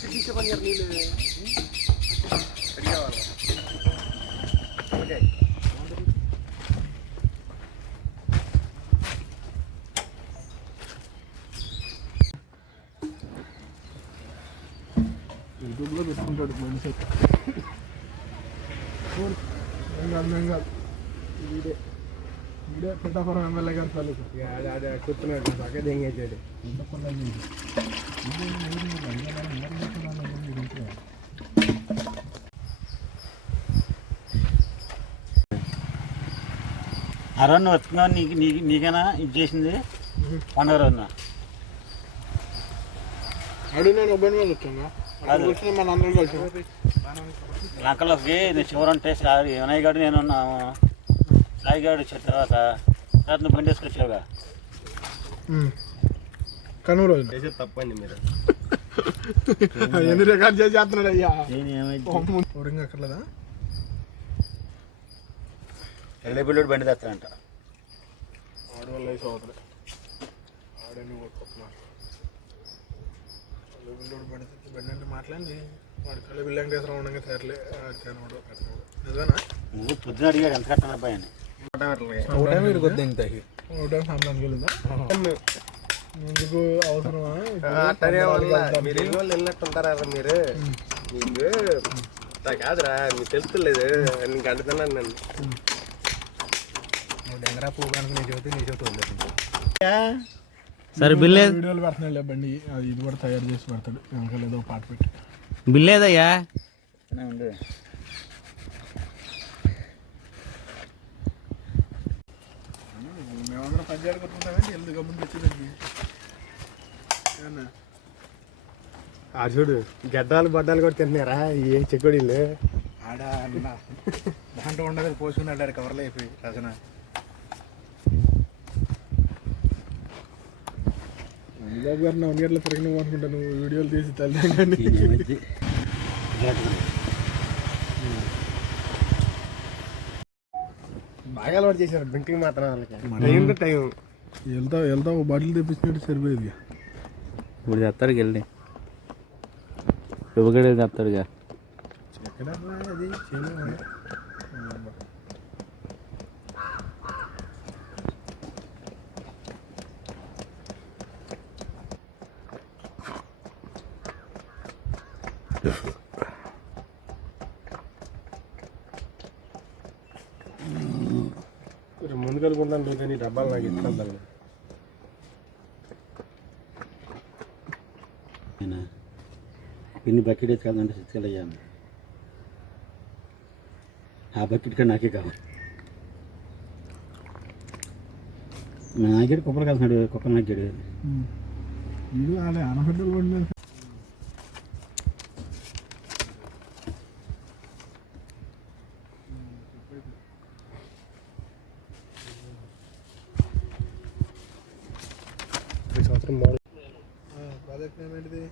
తీసే పని నీళ్ళు అడిగేవాళ్ళం. ఓకే యూట్యూబ్లో పెట్టుకుంటాడు మనిషి. బెంగాల్ వీడే వీడే పిఠాపురం ఎమ్మెల్యే గారు చదువు అదే కూర్చున్నాడు బాగా దెంగేసాడు. ఆ రోజు వచ్చినా నీకైనా ఇది చేసింది పండుగ రోజున నేను ఒబ్బని వాళ్ళు వచ్చాను మన అందరం కలిసి లంకలోకి నేను చివరంటే వినయ్ గారు నేను సాయి గారు వచ్చిన తర్వాత నువ్వు బండి వేసుకొచ్చావుగా కనుమ రోజు చేసే తప్పండి మీరు ఎన్ని రకాలు చేస్తున్నాడు అయ్యా. అక్కర్లేదా ఎల్లి బిల్లుడు బండి తెస్తానంట ఆడు వల్ల సోదరు ఆడని కొట్టుకుంటున్నారు. బిల్లుడు బండి తెచ్చి బండి అంటే మాట్లాడి వాడు కళ్ళు బిల్లంగా చేసిన ఉండగా సర్లే నిజమేనా? నువ్వు పొద్దున అడిగాడు ఎంత కట్టాలి అబ్బాయి అని. ఎందుకు అవసరమా మీరు ఎన్ని వాళ్ళు వెళ్ళినట్టుంటారా మీరు? మీకు కాదురా మీకు తెలుస్తులేదు. నీకు అంటున్నాను నన్ను డెంగరా పువ్వు కనుక నీ చెబితే నీ చెబుతూ సరే బిల్ వీడియోలు పెడుతున్నాడు బండి అది ఇది కూడా తయారు చేసి పెడతాడు వెనకాల ఏదో పాట పెట్టి. బిల్ ఏదయ్యా? మేమందరం పంచాయతీ కొట్టుకుంటామంటే ఎందుకు గమ్మున తెచ్చేదండి. చూడు గడ్డాలు బడ్డాలు కూడా తిన్నారా ఏ చెక్కుడీళ్ళు ఆడ దాంట్లో ఉండదు పోసుకున్నాడు కవర్లో అయిపోయి రచన. బాబు గారు 9 గంటలు తిరిగినావు అనుకుంటా నువ్వు వీడియోలు తీసి తల్లి కానీ బాగా అలవాటు చేశారు డ్రింకింగ్ మాత్రం వాళ్ళకి టైం వెళ్తావు బాటిల్ తెప్పించినట్టు సరిపోయేది. ఇప్పుడు తెస్తాడు వెళ్ళి ఇవ్వగడే తెస్తాడుగా. ఎక్కడ అది చేయలేదు. ముందు కలుగుంటాను కానీ డబ్బాలు నాకు ఇస్తాను. ఇన్ని బకెట్ అయితే కాదంటే తీసుకెళ్ళయ్యాను. ఆ బకెట్ కూడా నాకే కావాలి. నాగేడు కుక్కలు కాల్సినాడు కుక్కలు నాగాడు. ఆనపెట్టలు పడిన సంవత్సరం ప్రాజెక్ట్ ఏమేంటిది